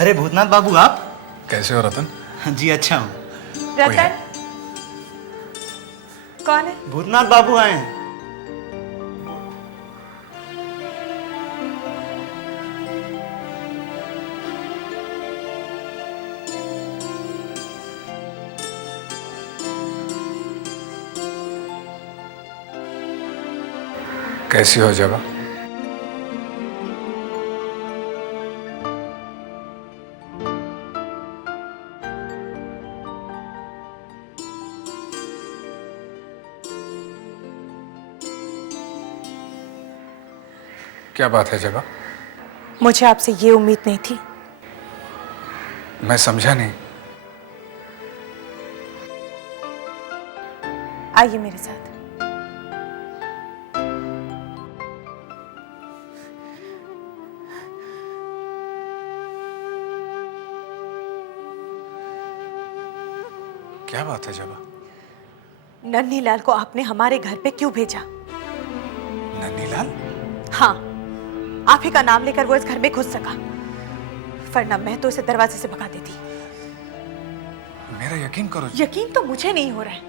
अरे भूतनाथ बाबू आप? कैसे हो रतन? जी अच्छा हूँ। रतन कौन है? भूतनाथ बाबू आए हैं। कैसी हो जबा? क्या बात है जबा? मुझे आपसे ये उम्मीद नहीं थी। मैं समझा नहीं। आइए मेरे साथ। क्या बात है जबा? नन्हीलाल को आपने हमारे घर पे क्यों भेजा? नन्हीलाल? हाँ, आप ही का नाम लेकर वो इस घर में घुस सका, वरना मैं तो उसे दरवाजे से भगा देती। मेरा यकीन करो। यकीन तो मुझे नहीं हो रहा है।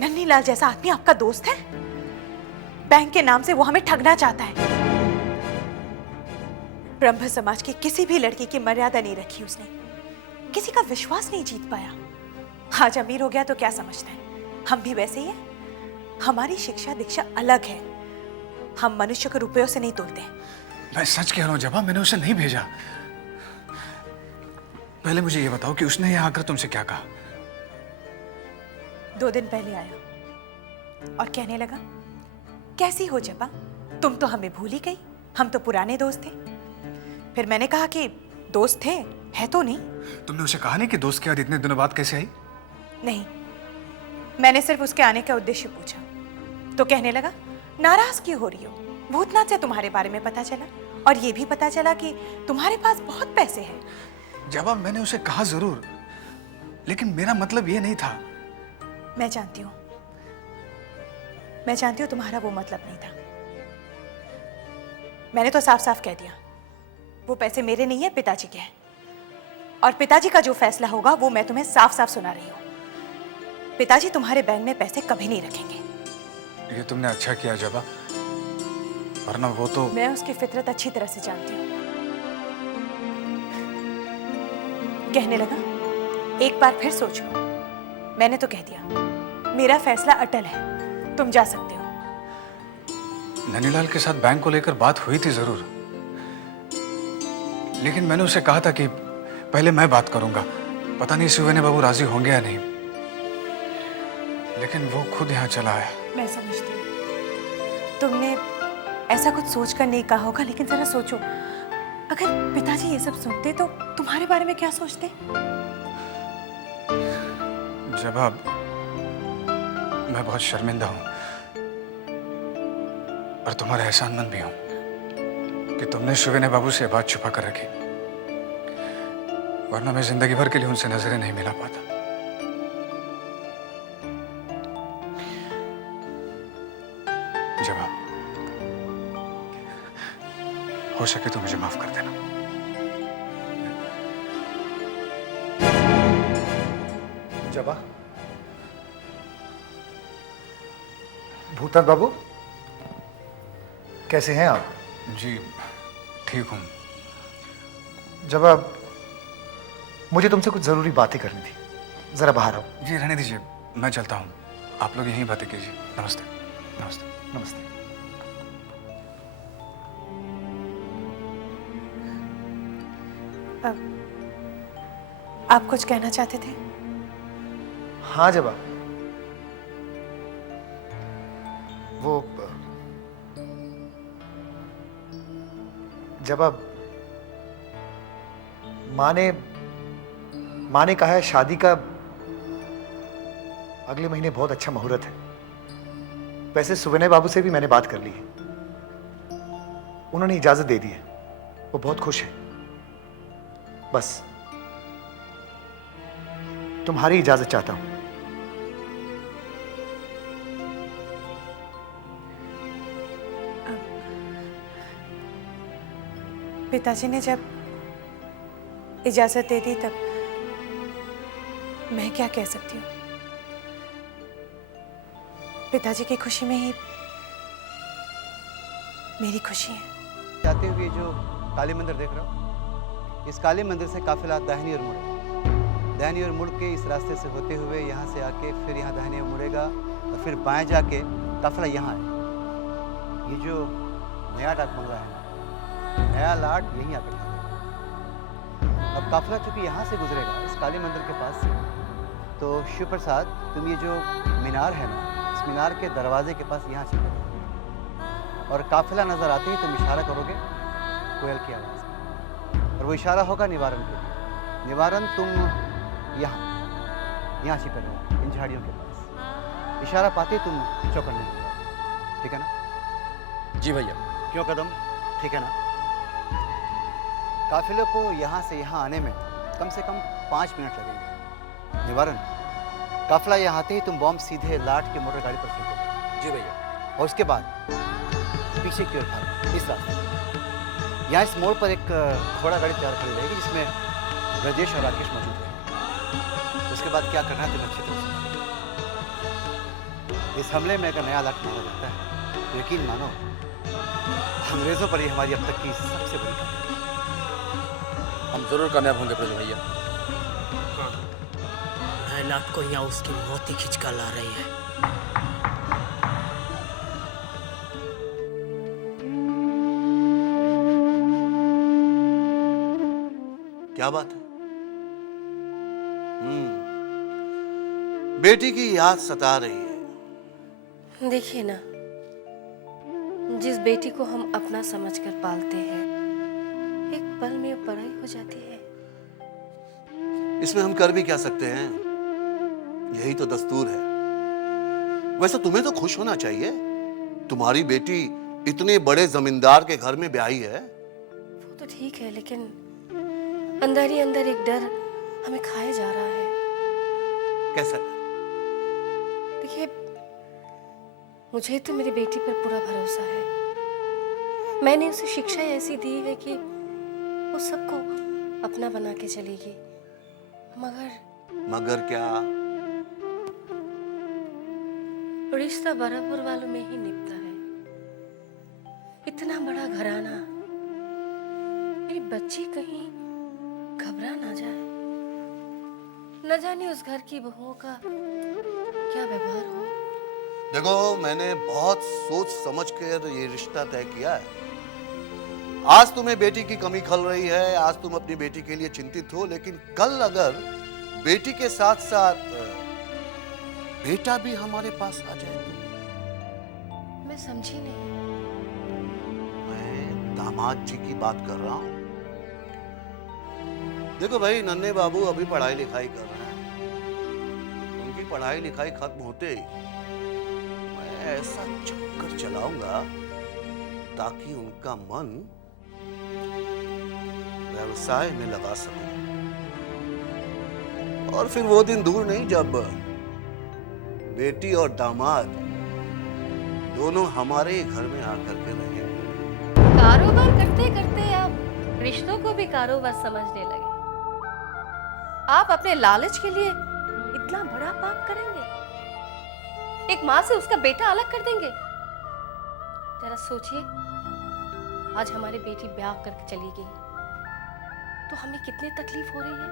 नन्हीलाल जैसा आदमी आपका दोस्त है? बैंक के नाम से वो हमें ठगना चाहता है। ब्रह्म समाज की किसी भी लड़की की मर्यादा नहीं रखी उसने, किसी का विश्वास नहीं जीत पाया। आज अमीर हो गया तो क्या समझता है हम भी वैसे ही हैं। हमारी शिक्षा दीक्षा अलग है। हम मनुष्य को रुपयों से नहीं तोड़ते। मैं सच कह रहा हूँ जबा, मैंने उसे नहीं भेजा। पहले मुझे ये बताओ कि उसने यहाँ आकर तुमसे क्या कहा? 2 दिन पहले आया और कहने लगा, कैसी हो जबा, तुम तो हमें भूल ही गई, हम तो पुराने दोस्त थे। फिर मैंने कहा कि दोस्त थे, है तो नहीं। तुमने उसे कहा नहीं कि दोस्त के बाद इतने दिनों बाद कैसे आई? नहीं, मैंने सिर्फ उसके आने का उद्देश्य पूछा तो कहने लगा, नाराज क्यों हो रही हो? भूतनाथ से तुम्हारे बारे में पता चला और ये भी पता चला कि तुम्हारे पास बहुत पैसे हैं। जबा मैंने उसे कहा जरूर, लेकिन मेरा मतलब ये नहीं था। मैं जानती हूँ, मैं जानती हूँ तुम्हारा वो मतलब नहीं था। मैंने तो साफ साफ कह दिया, वो पैसे मेरे नहीं है, पिताजी के हैं। और पिताजी का जो फैसला होगा वो मैं तुम्हें साफ साफ सुना रही हूँ। पिताजी तुम्हारे बैंक में पैसे कभी नहीं रखेंगे। ये तुमने अच्छा किया जबा, वरना वो तो। मैं उसकी फितरत अच्छी तरह से जानती हूँ। कहने लगा, एक बार फिर सोच लो। मैंने तो कह दिया, मेरा फैसला अटल है, तुम जा सकते हो। नन्हीलाल के साथ बैंक को लेकर बात हुई थी जरूर, लेकिन मैंने उसे कहा था कि पहले मैं बात करूंगा। पता नहीं सुवेने बाबू राजी होंगे या नहीं, लेकिन वो खुद यहाँ चला आया। मैं समझती हूँ तुमने ऐसा कुछ सोच कर नहीं कहा होगा, लेकिन जरा सोचो, अगर पिताजी ये सब सुनते तो तुम्हारे बारे में क्या सोचते? जवाब, मैं बहुत शर्मिंदा हूं और तुम्हारा एहसानमंद भी हूं कि तुमने सुवेने बाबू से बात छुपा कर रखी, वरना मैं जिंदगी भर के लिए उनसे नजरें नहीं मिला पाता। जवाब, हो सके तो मुझे माफ कर देना। जबा, भूतनाथ बाबू कैसे हैं आप? जी ठीक हूं। जबा, मुझे तुमसे कुछ जरूरी बातें करनी थी, जरा बाहर आओ। जी रहने दीजिए, मैं चलता हूं, आप लोग यहीं बातें कीजिए। नमस्ते। नमस्ते। नमस्ते। आप कुछ कहना चाहते थे? हाँ जबा, वो जबा, माँ ने कहा है शादी का अगले महीने बहुत अच्छा मुहूर्त है। वैसे सुविनय बाबू से भी मैंने बात कर ली है, उन्होंने इजाजत दे दी है, वो बहुत खुश है। बस तुम्हारी इजाजत चाहता हूं। पिताजी ने जब इजाजत दे दी तब मैं क्या कह सकती हूँ। पिताजी की खुशी में ही मेरी खुशी है। जाते हुए जो काली मंदिर देख रहा हूँ, इस काली मंदिर से काफिला दाहिनी ओर मुड़ेगा। दाहिनी ओर मुड़ के इस रास्ते से होते हुए यहाँ से आके फिर यहाँ दाहिनी ओर मुड़ेगा और फिर बाएं जाके काफिला यहाँ आएगा। ये जो नया डाक बंगला है ना, नया लाट यहीं आके ठहरेगा। अब काफिला चूंकि यहाँ से गुजरेगा इस काली मंदिर के पास से, तो शिव प्रसाद तुम ये जो मीनार है ना, इस मीनार के दरवाजे के पास यहाँ छिपे और काफिला नजर आते ही तुम इशारा करोगे कोयल की आवाज़ में, और वो इशारा होगा निवारण के लिए। निवारण तुम यहाँ छिपे रहो इन झाड़ियों के पास। इशारा पाते ही तुम चौकन्ने हो जाओ, ठीक है ना? जी भैया। क्यों कदम, ठीक है ना? काफिले को यहाँ से यहाँ आने में कम से कम 5 मिनट लगेंगे। निवारण, काफिला यहाँ आते ही तुम बॉम्ब सीधे लाट की मोटर गाड़ी पर फेंकोगे। जी भैया। और उसके बाद पीछे की ओर भागो इस रास्ते। यहाँ इस मोड़ पर एक घोड़ा गाड़ी तैयार खड़ी रहेगी जिसमें ब्रजेश और राकेश मौजूद रहेंगे। उसके बाद क्या करना है तुम्हें अच्छी तरह से। इस हमले में अगर नया लाट मारा जाता है तो यकीन मानो अंग्रेजों पर ही हमारी अब तक की सबसे बड़ी कमी है। हम जरूर कामयाब होंगे प्रजू भैया। नए लाट को यहाँ उसकी मौत ही खिंच कर ला रही है। क्या बात है? बेटी की याद सता रही है। देखिए ना, जिस बेटी को हम अपना समझकर पालते हैं, एक पल में पराई हो जाती है। इसमें हम कर भी क्या सकते हैं? यही तो दस्तूर है। वैसे तुम्हें तो खुश होना चाहिए, तुम्हारी बेटी इतने बड़े जमींदार के घर में ब्याही है। वो तो ठीक है, लेकिन अंदर ही अंदर एक डर हमें खाया जा रहा है। कैसा डर? देखिए, मुझे तो मेरी बेटी पर पूरा भरोसा है। मैंने उसे शिक्षा ऐसी दी है कि वो सबको अपना बना के चलेगी। मगर क्या? रिश्ता बराबर वालों में ही निपटा है। इतना बड़ा घराना, मेरी बच्ची कहीं घबरा ना जाए। न जाने उस घर की बहुओं का क्या व्यवहार हो। देखो, मैंने बहुत सोच समझ कर ये रिश्ता तय किया है। आज तुम्हें बेटी की कमी खल रही है, आज तुम अपनी बेटी के लिए चिंतित हो, लेकिन कल अगर बेटी के साथ साथ बेटा भी हमारे पास आ जाए तो? मैं समझी नहीं। मैं दामाद जी की बात कर रहा हूं। देखो भाई, नन्हे बाबू अभी पढ़ाई लिखाई कर रहे हैं। उनकी पढ़ाई लिखाई खत्म होते ही मैं ऐसा चक्कर चलाऊंगा ताकि उनका मन व्यवसाय में लगा सकूं। और फिर वो दिन दूर नहीं जब बेटी और दामाद दोनों हमारे ही घर में आकर के रहेंगे। कारोबार करते करते आप रिश्तों को भी कारोबार समझने लगे। आप अपने लालच के लिए इतना बड़ा पाप करेंगे? एक माँ से उसका बेटा अलग कर देंगे? जरा सोचिए, आज हमारी बेटी ब्याह करके चली गई तो हमें कितनी तकलीफ हो रही है।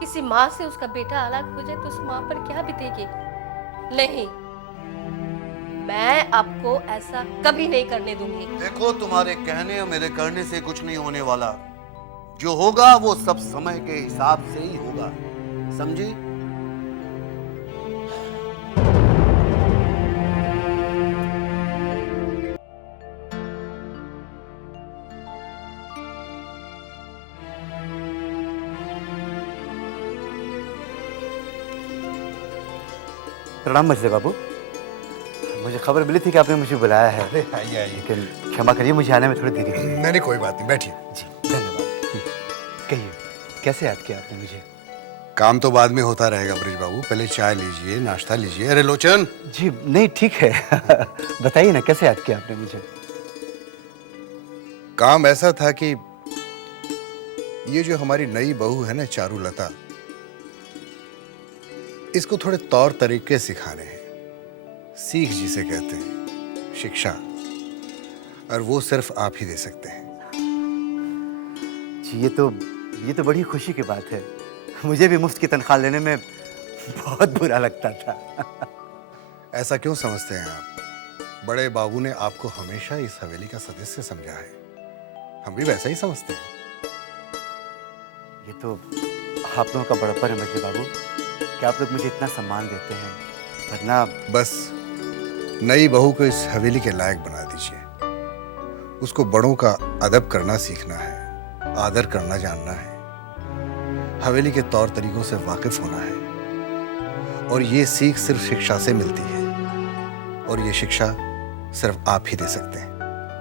किसी माँ से उसका बेटा अलग हो जाए तो उस माँ पर क्या बीतेगी? नहीं, मैं आपको ऐसा कभी नहीं करने दूंगी। देखो, तुम्हारे कहने और मेरे करने से कुछ नहीं होने वाला। जो होगा वो सब समय के हिसाब से ही होगा, समझी? प्रणाम मछली बाबू। मुझे खबर मिली थी कि आपने मुझे बुलाया है। अरे आइए आइए। लेकिन क्षमा करिए, मुझे आने में थोड़ी देरी हुई। नहीं नहीं, कोई बात नहीं, बैठिए। जी धन्यवाद। कहिए, कैसे याद किया आपने मुझे? काम तो बाद में होता रहेगा ब्रिज बाबू, पहले चाय लीजिए, नाश्ता लीजिए। अरे लोचन। जी नहीं, ठीक है। बताइए ना, कैसे याद किया आपने मुझे? काम ऐसा था कि ये जो हमारी नई बहू है ना चारुलता, इसको थोड़े तौर तरीके सिखाने हैं। सीख जिसे कहते हैं, शिक्षा, और वो सिर्फ आप ही दे सकते हैं। जी ये तो बड़ी खुशी की बात है। मुझे भी मुफ्त की तनख्वाह लेने में बहुत बुरा लगता था। ऐसा क्यों समझते हैं आप? बड़े बाबू ने आपको हमेशा इस हवेली का सदस्य समझा है, हम भी वैसा ही समझते हैं। ये तो आप लोगों का बड़प्पन है मजली बाबू कि आप लोग मुझे इतना सम्मान देते हैं, वरना बस नई बहू को इस हवेली के लायक बना दीजिए। उसको बड़ों का अदब करना सीखना है, आदर करना जानना है, हवेली के तौर तरीकों से वाकिफ होना है, और ये सीख सिर्फ शिक्षा से मिलती है, और ये शिक्षा सिर्फ आप ही दे सकते हैं।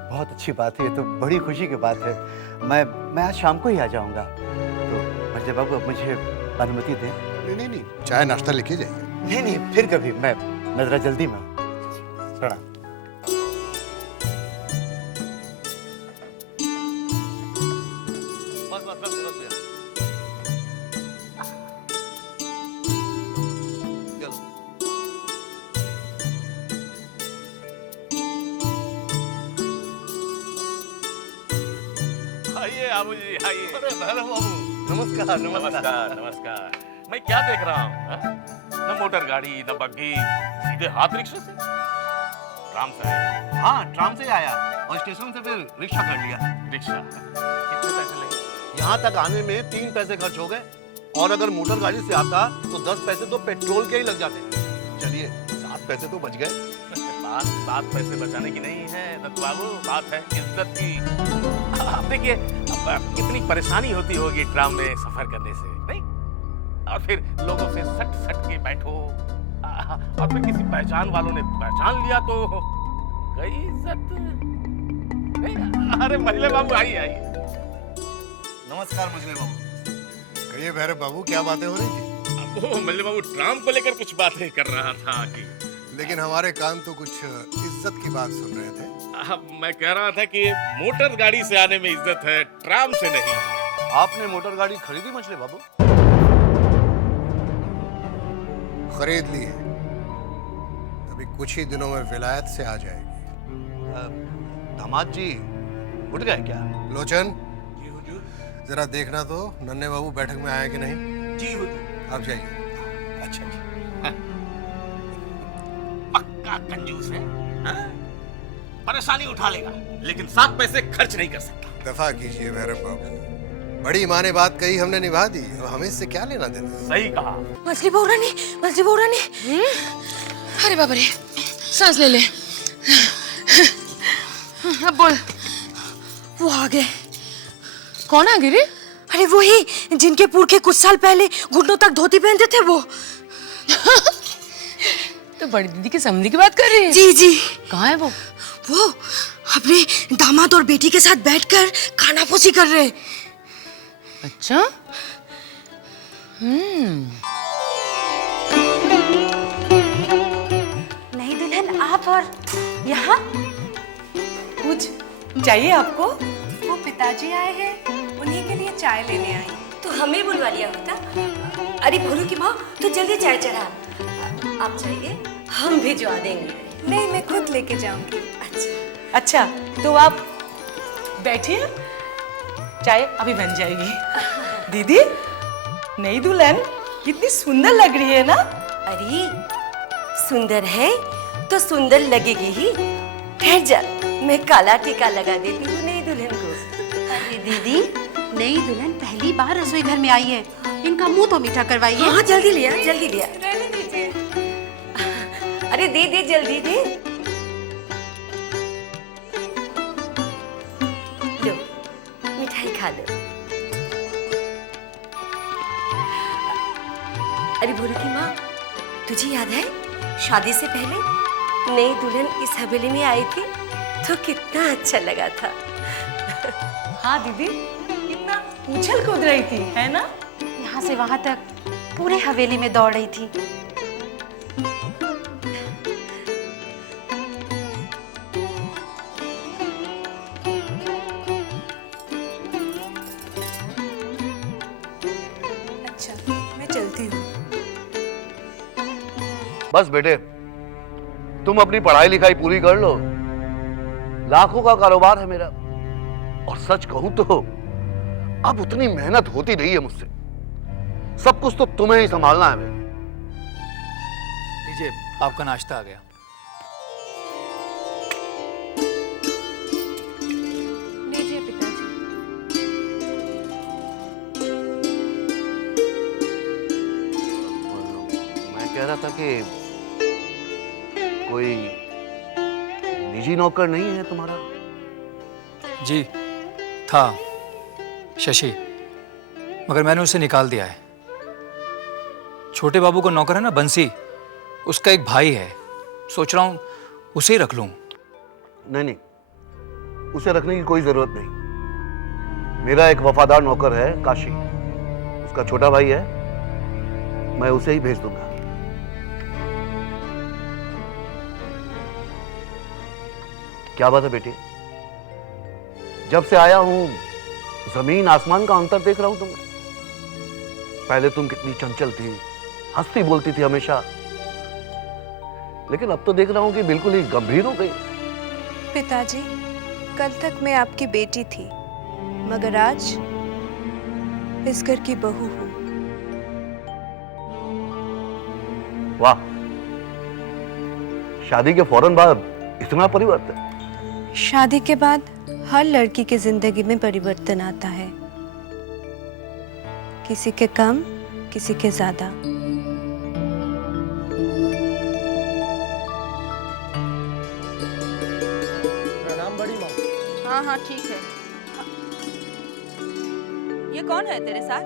बहुत अच्छी बात है, ये तो बड़ी खुशी की बात है। मैं आज शाम को ही आ जाऊंगा। तो मजली बाबू अब मुझे अनुमति दें। नहीं, चाय नाश्ता लेके जाइए। नहीं, फिर कभी। मैं जरा जल्दी में हूं। प्रणाम। आइए आबू जी, आइए। अरे भैरव बाबू, नमस्कार। नमस्कार नमस्कार। मैं क्या देख रहा हूँ? न मोटर गाड़ी, न बग्घी, सीधे हाथ रिक्शे से। ट्राम से आया? हाँ, ट्राम से आया और स्टेशन से फिर रिक्शा कर लिया। रिक्शा कितने पैसे लगे? यहाँ तक आने में 3 पैसे खर्च हो गए, और अगर मोटर गाड़ी से आता तो 10 पैसे तो पेट्रोल के ही लग जाते। चलिए 7 पैसे तो बच गए। बात 7 पैसे बचाने की नहीं है दत्त बाबू, बात है इज्जत की। आप देखिए अब कितनी परेशानी होती होगी ट्राम में सफर करने से, नहीं? और फिर लोगों से सट सट के बैठो, और फिर किसी पहचान वालों ने पहचान लिया तो गई इज्जत। नहीं, अरे मजले बाबू आइए आइए। नमस्कार मजले बाबू। कहिए भैरव बाबू, क्या बातें हो रही थी? वो मजले बाबू ट्राम को लेकर कुछ बातें कर रहा था कि लेकिन हमारे कान तो कुछ इज्जत की बात सुन रहे थे। मैं कह रहा था कि मोटर गाड़ी से आने में इज्जत है, ट्राम से नहीं। आपने मोटर गाड़ी खरीदी मजले बाबू? खरीद ली है, अभी कुछ ही दिनों में विलायत से आ जाएगी। दामाद जी उठ गए क्या? लोचन, जरा देखना तो नन्हे बाबू बैठक में आए कि नहीं। जी हुजूर। आप जाइए। अच्छा जी। पक्का कंजूस है, हाँ? परेशानी उठा लेगा लेकिन 7 पैसे खर्च नहीं कर सकता। दफा कीजिए भैरव बाबू, बड़ी माँ ने बात कही, हमने निभा दी, अब हमें इससे क्या लेना देना। सही कहा। मछली बहू रानी, मछली बहू रानी। अरे बाबा रे, सांस ले ले। अब बोल। वो आ गए। कौन आ गए रे? अरे वही जिनके पुरखे कुछ साल पहले घुटनों तक धोती पहनते थे वो। तो बड़ी दीदी के समधी की बात कर रही है? जी जी। कहाँ है वो? वो अपने दामाद और बेटी के साथ बैठकर खाना फूसी कर रहे। अच्छा। नहीं दुल्हन, आप और यहाँ कुछ चाहिए आपको? वो पिताजी आए हैं, उन्हीं के लिए चाय लेने आई। तो हमें बुलवा लिया होता। अरे भोलू की माँ, तू जल्दी चाय चढ़ा। आप चाहिए हम भिजवा देंगे। नहीं, मैं खुद लेके जाऊंगी। अच्छा अच्छा, तो आप बैठिए, चाय अभी बन जाएगी। दीदी, नई दुल्हन कितनी सुंदर लग रही है ना? अरे सुंदर है तो सुंदर लगेगी ही। ठहर जा, मैं काला टीका लगा देती हूँ नई दुल्हन को। अरे दीदी, नई दुल्हन पहली बार रसोई घर में आई है, इनका मुंह तो मीठा करवाइए। हाँ जल्दी लिया, जल्दी लिया। रहने दीजिए। अरे दे दे, जल्दी दे। लो, मिठाई खा लो। अरे भोलू की माँ, तुझे याद है शादी से पहले नई दुल्हन इस हवेली में आई थी तो कितना अच्छा लगा था। हाँ दीदी, कितना उछल कूद रही थी, है ना? यहाँ से वहां तक पूरे हवेली में दौड़ रही थी। बस बेटे, तुम अपनी पढ़ाई लिखाई पूरी कर लो। लाखों का कारोबार है मेरा, और सच कहूं तो अब उतनी मेहनत होती नहीं है मुझसे। सब कुछ तो तुम्हें ही संभालना है। लीजिए, आपका नाश्ता आ गया। लीजिए पिताजी। मैं कह रहा था कि कोई निजी नौकर नहीं है तुम्हारा? जी था, शशि, मगर मैंने उसे निकाल दिया है। छोटे बाबू का नौकर है ना बंसी, उसका एक भाई है, सोच रहा हूं उसे ही रख लूं। नहीं नहीं, उसे रखने की कोई जरूरत नहीं। मेरा एक वफादार नौकर है काशी, उसका छोटा भाई है, मैं उसे ही भेज दूंगा। क्या बात है बेटी? जब से आया हूं जमीन आसमान का अंतर देख रहा हूं तुम्हें। पहले तुम कितनी चंचल थी, हंसती बोलती थी हमेशा, लेकिन अब तो देख रहा हूं कि बिल्कुल ही गंभीर हो गई। पिताजी, कल तक मैं आपकी बेटी थी, मगर आज इस घर की बहू हूं। वाह, शादी के फौरन बाद इतना परिवर्तन? शादी के बाद हर लड़की की जिंदगी में परिवर्तन आता है, किसी के कम, किसी के ज्यादा। प्रणाम बड़ी माँ। हाँ हाँ ठीक है। ये कौन है तेरे साथ?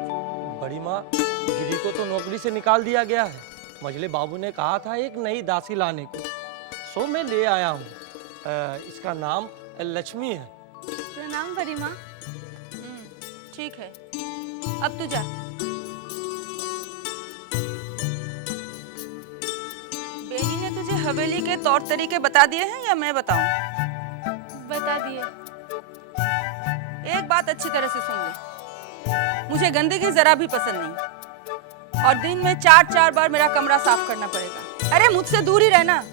बड़ी माँ, गिरी को तो नौकरी से निकाल दिया गया है। मझले बाबू ने कहा था एक नई दासी लाने को, सो मैं ले आया हूँ। इसका नाम लक्ष्मी है। प्रणाम बड़ी माँ। ठीक है, अब तू जा। बेटी ने तुझे हवेली के तौर तरीके बता दिए हैं या मैं बताऊं? बता दिए। एक बात अच्छी तरह से सुन ले, मुझे गंदगी जरा भी पसंद नहीं, और दिन में 4-4 बार मेरा कमरा साफ करना पड़ेगा। अरे मुझसे दूर ही रहना।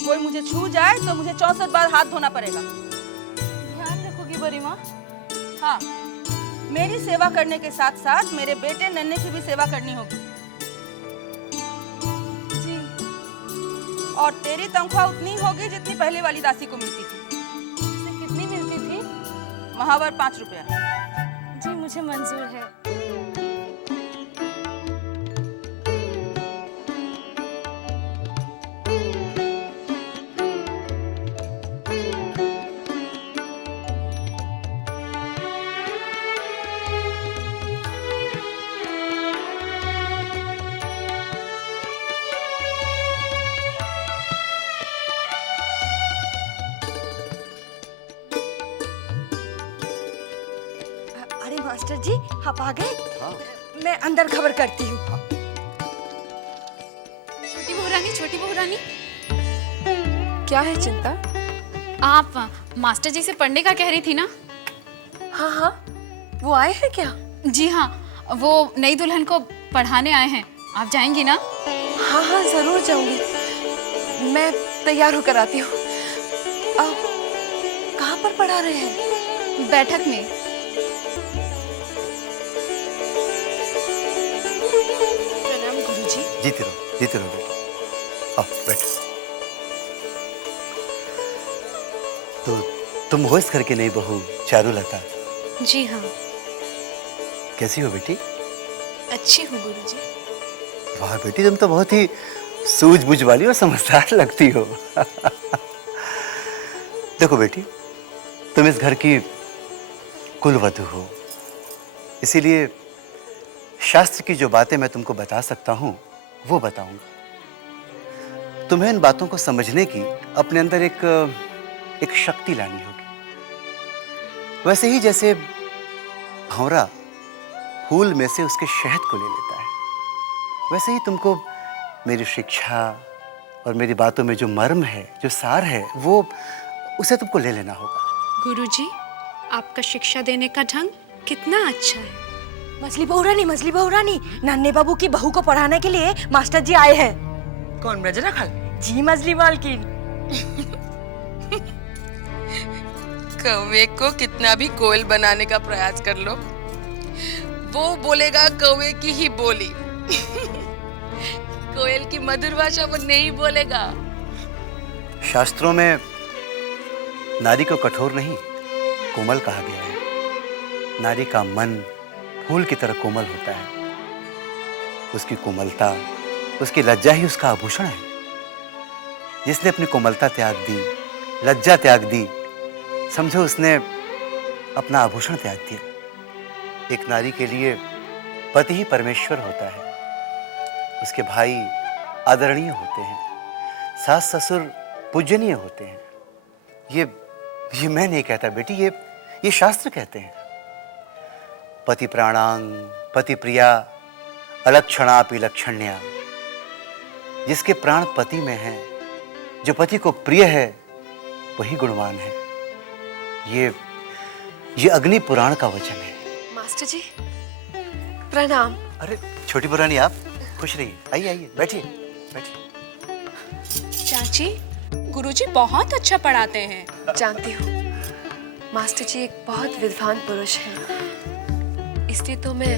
कोई मुझे छू जाए तो मुझे 64 बार हाथ धोना पड़ेगा। ध्यान रखोगी बड़ी माँ? हाँ, मेरी सेवा करने के साथ साथ मेरे बेटे नन्हे की भी सेवा करनी होगी। जी। और तेरी तनख्वाह उतनी होगी जितनी पहले वाली दासी को मिलती थी। कितनी मिलती थी? महावर 5 रुपया। जी मुझे मंजूर है। मास्टर जी आप आ गए? हाँ। मैं अंदर खबर करती हूँ। छोटी बहू रानी क्या है चिंता? आप मास्टर जी से पढ़ने का कह रही थी ना? हाँ हाँ, वो आए हैं क्या? जी हाँ, वो नई दुल्हन को पढ़ाने आए हैं। आप जाएंगी ना? हाँ हाँ जरूर जाऊंगी, मैं तैयार होकर आती हूँ। कहाँ पर पढ़ा रहे हैं? बैठक में। जीते रहो बेटी। आओ बैठो। तो तुम हो इस घर की नई बहू चारुलता? जी हाँ। कैसी हो बेटी? अच्छी हूँ गुरुजी। वाह बेटी, तुम तो बहुत ही सूझबूझ वाली और समझदार लगती हो। देखो बेटी, तुम इस घर की कुलवधू हो, इसीलिए शास्त्र की जो बातें मैं तुमको बता सकता हूँ वो बताऊंगा। तुम्हें इन बातों को समझने की अपने अंदर एक शक्ति लानी होगी। वैसे ही जैसे भंवरा फूल में से उसके शहद को ले लेता है, वैसे ही तुमको मेरी शिक्षा और मेरी बातों में जो मर्म है, जो सार है, वो उसे तुमको ले लेना होगा। गुरुजी, आपका शिक्षा देने का ढंग कितना अच्छा है। मछली बहुरानी, नन्हे बाबू की बहू को पढ़ाने के लिए मास्टर जी आए हैं। कौन ब्रजराखाल? जी मजली मालकिन। कौवे को कितना भी कोयल बनाने का प्रयास कर लो, वो बोलेगा कौवे की ही बोली। कोयल की मधुर भाषा वो नहीं बोलेगा। शास्त्रों में नारी को कठोर नहीं, कोमल कहा गया है। नारी का मन फूल की तरह कोमल होता है। उसकी कोमलता, उसकी लज्जा ही उसका आभूषण है। जिसने अपनी कोमलता त्याग दी, लज्जा त्याग दी, समझो उसने अपना आभूषण त्याग दिया। एक नारी के लिए पति ही परमेश्वर होता है। उसके भाई आदरणीय होते हैं, सास ससुर पूजनीय होते हैं। ये मैं नहीं कहता बेटी, ये शास्त्र कहते हैं। पति प्राणांग, पति प्रिया, अलक्षणापि लक्षण्या। जिसके प्राण पति में हैं, जो पति को प्रिय है, वही गुणवान है। ये अग्नि पुराण का वचन है। मास्टर जी प्रणाम। अरे छोटी पुरानी, आप खुश रहिए। आइए आइए, बैठिए बैठिए। चाची, गुरुजी बहुत अच्छा पढ़ाते हैं। जानती हूँ, मास्टर जी एक बहुत विद्वान पुरुष हैं, इसलिए तो मैं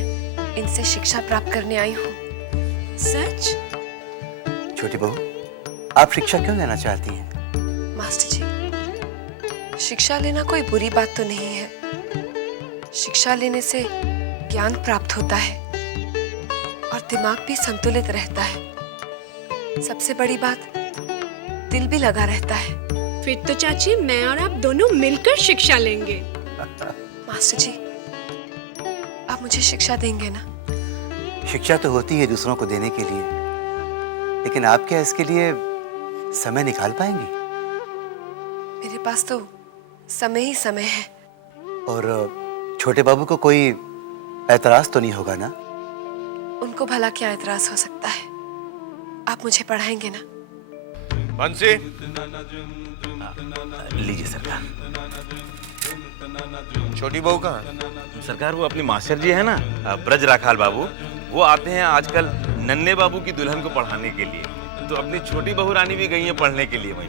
इनसे शिक्षा प्राप्त करने आई हूँ। सच? छोटी बहू, आप शिक्षा क्यों लेना चाहती हैं? मास्टर जी, शिक्षा लेना कोई बुरी बात तो नहीं है। शिक्षा लेने से ज्ञान प्राप्त होता है और दिमाग भी संतुलित रहता है। सबसे बड़ी बात, दिल भी लगा रहता है। फिर तो चाची मैं और आप दोनों मिलकर शिक्षा लेंगे। मास्टर जी, आप मुझे शिक्षा देंगे ना? शिक्षा तो होती है दूसरों को देने के लिए, लेकिन आप क्या इसके लिए समय निकाल पाएंगी? मेरे पास तो समय ही समय है। और छोटे बाबू को कोई ऐतराज तो नहीं होगा ना? उनको भला क्या ऐतराज हो सकता है? आप मुझे पढ़ाएंगे ना? बंसी, लीजिए सरकार। छोटी बहू कहाँ? सरकार वो अपनी मास्टर जी है ना, ब्रज राखाल बाबू, वो आते हैं आजकल नन्हे बाबू की दुल्हन को पढ़ाने के लिए। तो अपनी छोटी बहू रानी भी गई है पढ़ने के लिए वहीं।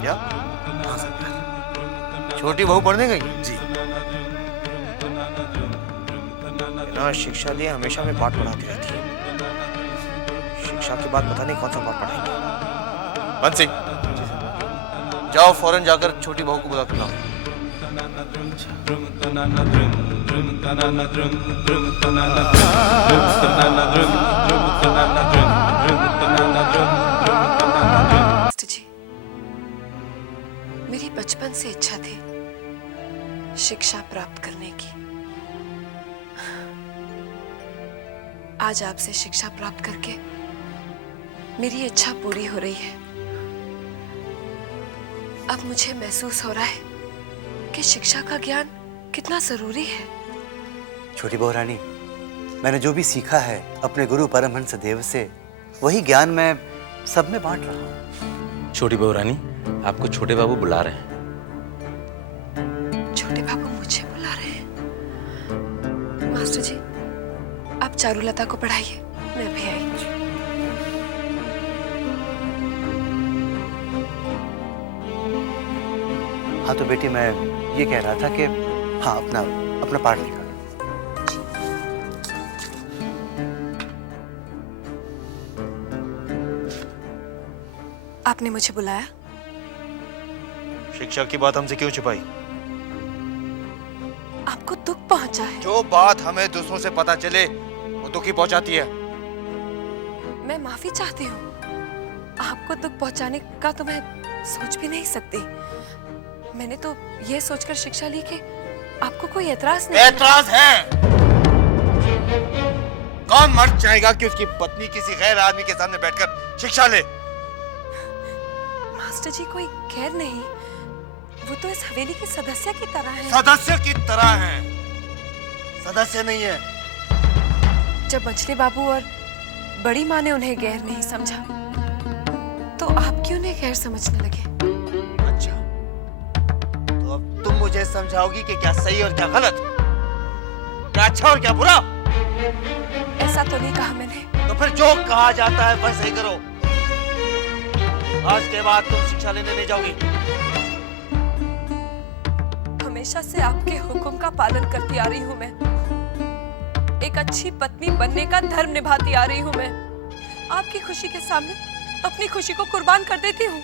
क्या? हाँ सरकार। छोटी बहू पढ़ने गई? जी। ना शिक्षा लिए हमेशा में पाठ पढ़ाती रहती है। शिक्षा के बाद पता नहीं कौन सा पाठ पढ़ाएंगे। बंसी, जाओ फौरन जाकर छोटी बहू को बुला कर लाओ। मास्टर जी, मेरी बचपन से इच्छा थी शिक्षा प्राप्त करने की। आज आपसे शिक्षा प्राप्त करके मेरी इच्छा पूरी हो रही है। अब मुझे महसूस हो रहा है कि शिक्षा का ज्ञान कितना जरूरी है। छोटी बहू रानी, मैंने जो भी सीखा है अपने गुरु परमहंस देव से, वही ज्ञान मैं सब में बांट रहा हूँ। छोटी बहू रानी, आपको छोटे बाबू बुला रहे हैं। छोटे बाबू मुझे बुला रहे हैं? मास्टर जी, आप चारुलता को पढ़ाइए, मैं भी आई। हाँ तो बेटी, मैं ये कह रहा था कि हाँ, अपना पाठ निकालो। आपने मुझे बुलाया? शिक्षा की बात हमसे क्यों छिपाई? आपको दुख पहुंचा है? जो बात हमें दूसरों से पता चले वो दुख ही पहुंचाती है। मैं माफी चाहती हूँ। आपको दुख पहुंचाने का तो मैं सोच भी नहीं सकती। मैंने तो ये सोचकर शिक्षा ली कि आपको कोई ऐतराज नहीं। ऐतराज है। कौन मर्द चाहेगा कि उसकी पत्नी किसी गैर आदमी के सामने बैठकर शिक्षा ले? मास्टर जी, कोई गैर नहीं, वो तो इस हवेली के सदस्य की तरह है। सदस्य की तरह है, सदस्य नहीं है। जब मछली बाबू और बड़ी माँ ने उन्हें गैर नहीं समझा, तो आप क्यों उन्हें गैर समझने लगे? अच्छा, तो अब तुम मुझे समझाओगी कि क्या सही और क्या गलत, क्या अच्छा और क्या बुरा? ऐसा तो नहीं कहा मैंने। तो फिर जो कहा जाता है वह सही करो, आज के बाद तुम शिक्षा लेने नहीं जाओगी। हमेशा से आपके हुक्म का पालन करती आ रही हूँ मैं। एक अच्छी पत्नी बनने का धर्म निभाती आ रही हूँ मैं। आपकी खुशी के सामने अपनी खुशी को कुर्बान कर देती हूँ।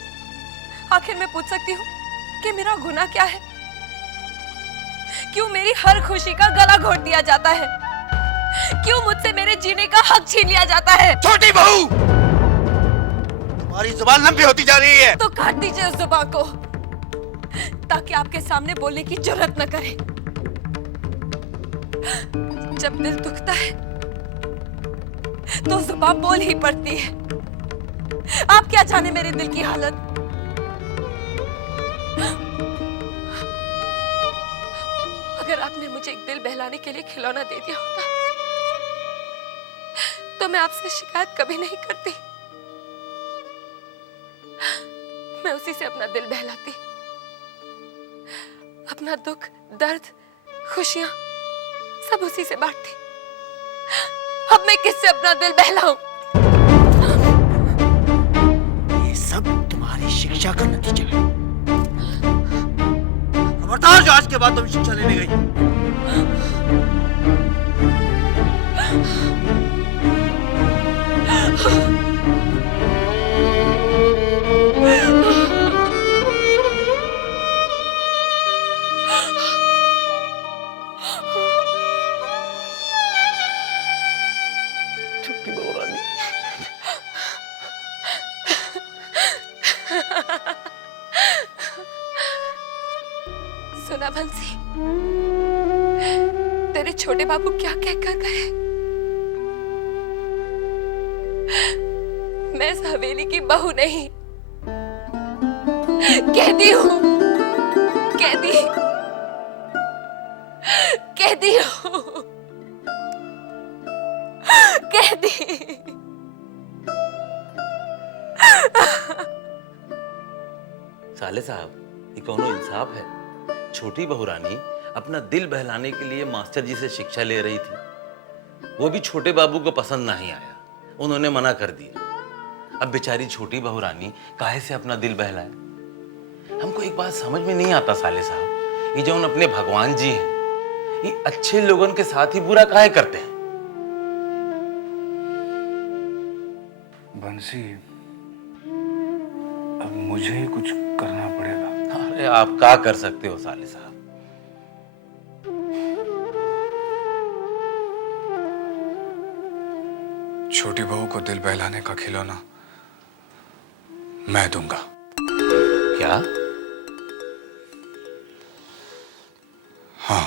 आखिर मैं पूछ सकती हूँ कि मेरा गुनाह क्या है? क्यों मेरी हर खुशी का गला घोट दिया जाता है? क्यों मुझसे मेरे जीने का हक छीन लिया जाता है? छोटी बहू, तुम्हारी जुबान लंबी होती जा रही है। तो काट दीजिए उस जुबान को, ताकि आपके सामने बोलने की जरूरत न करे। जब दिल दुखता है तो जुबान बोल ही पड़ती है। आप क्या जाने मेरे दिल की हालत। अगर आपने मुझे एक दिल बहलाने के लिए खिलौना दे दिया होता तो मैं आपसे शिकायत कभी नहीं करती। मैं उसी से अपना दिल बहलाती, अपना दुख, दर्द, खुशियां सब उसी से बांटती। अब मैं किससे अपना दिल बहलाऊं? ये सब तुम्हारी शिक्षा का नतीजा है। खबरदार जो आज के बाद तुम शिक्षा लेने गई। सुना बंसी, तेरे छोटे बाबू क्या कहकर गए? मैं इस हवेली की बहू नहीं, कहती हूँ, कहती हूँ, कहती। साले साहब, ये कौनो इंसाफ है? छोटी बहू रानी अपना दिल बहलाने के लिए मास्टर जी से शिक्षा ले रही थी। वो भी छोटे बाबू को पसंद नहीं आया, उन्होंने मना कर दिया। अब बेचारी छोटी बहू रानी काहे से अपना दिल बहलाए? हमको एक बात समझ में नहीं आता साले साहब, ये जो अपने भगवान जी हैं, ये अच्छे लोगों के साथ ही बुरा काहे करते हैं? बंसी, अब मुझे ही कुछ करना पड़ेगा। अरे आप क्या कर सकते हो साले साहब? छोटी बहू को दिल बहलाने का खिलौना मैं दूंगा। क्या? हाँ।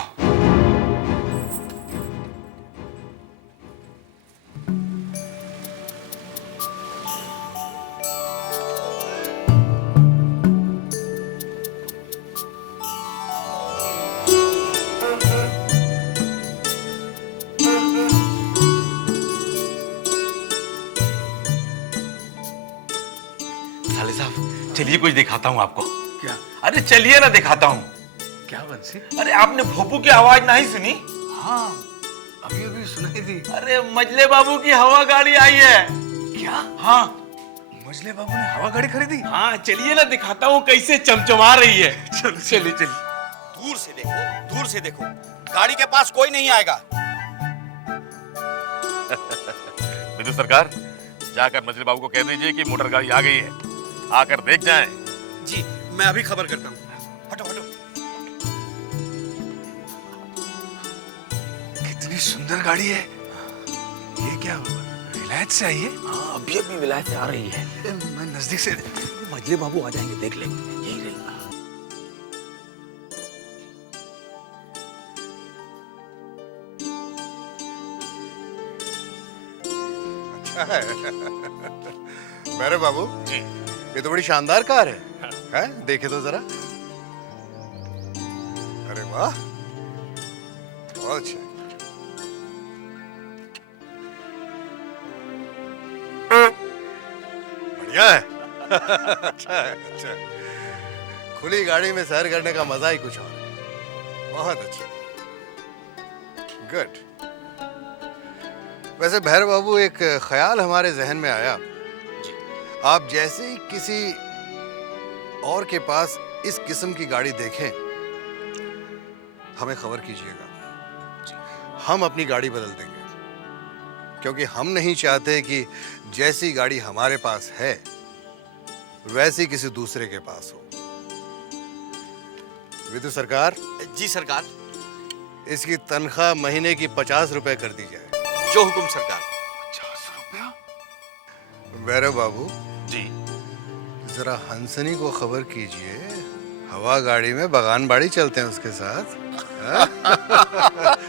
साले साहब, चलिए कुछ दिखाता हूँ आपको। क्या? अरे चलिए ना, दिखाता हूँ। क्या बंसी? अरे आपने भोपू की आवाज नहीं सुनी? हाँ, अभी अभी सुनाई दी। अरे मजले बाबू की हवा गाड़ी आई है। क्या? हाँ, मजले बाबू ने हवा गाड़ी खरीदी? हाँ, चलिए ना दिखाता हूँ कैसे चमचमा रही है। चलो चलिए चलिए। दूर से देखो, दूर से देखो, गाड़ी के पास कोई नहीं आएगा। विद्युत सरकार, जाकर मजले बाबू को कह दीजिए कि मोटर गाड़ी आ गई है, आकर देख जाएं। जी, मैं अभी खबर करता हूँ। हटो हटो। कितनी सुंदर गाड़ी है। ये क्या विलायत से आई है? हाँ, अभी अभी विलायत से आ रही है। मैं नजदीक से। मजले बाबू आ जाएंगे, देख लेंगे। यही रही। मेरे बाबू जी, ये तो बड़ी शानदार कार है। हैं? देखे तो जरा। अरे वाह, बहुत अच्छा। बढ़िया है। अच्छा है, अच्छा है। खुली गाड़ी में सैर करने का मजा ही कुछ और है। बहुत अच्छा, गुड। वैसे भैरव बाबू, एक ख्याल हमारे जहन में आया। आप जैसे ही किसी और के पास इस किस्म की गाड़ी देखें, हमें खबर कीजिएगा। हम अपनी गाड़ी बदल देंगे, क्योंकि हम नहीं चाहते कि जैसी गाड़ी हमारे पास है वैसी किसी दूसरे के पास हो। विदु सरकार। जी सरकार। इसकी तनख्वाह महीने की 50 रुपए कर दी जाए। जो हुक्म सरकार। 50 रुपया? वैरव बाबू जी, जरा हंसनी को खबर कीजिए, हवा गाड़ी में बगान बाड़ी चलते हैं उसके साथ।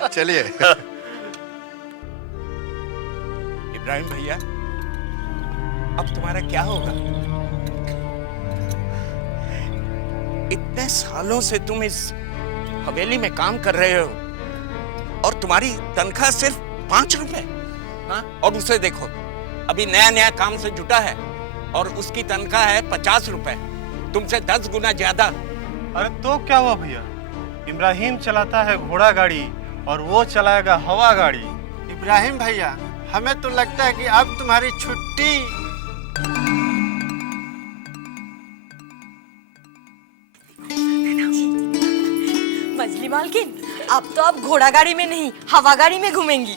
चलिए। इब्राहिम भैया, अब तुम्हारा क्या होगा? इतने सालों से तुम इस हवेली में काम कर रहे हो और तुम्हारी तनख्वाह सिर्फ 5 रुपए। हाँ? और उसे देखो, अभी नया नया काम से जुटा है और उसकी तनख्वाह है 50 रुपए, तुमसे 10 गुना ज्यादा। अरे तो क्या हुआ भैया, इब्राहिम चलाता है घोड़ा गाड़ी और वो चलाएगा हवा गाड़ी। इब्राहिम भैया, हमें तो लगता है कि अब तुम्हारी छुट्टी। मजली मालकिन, अब तो आप घोड़ा गाड़ी में नहीं हवा गाड़ी में घूमेंगी।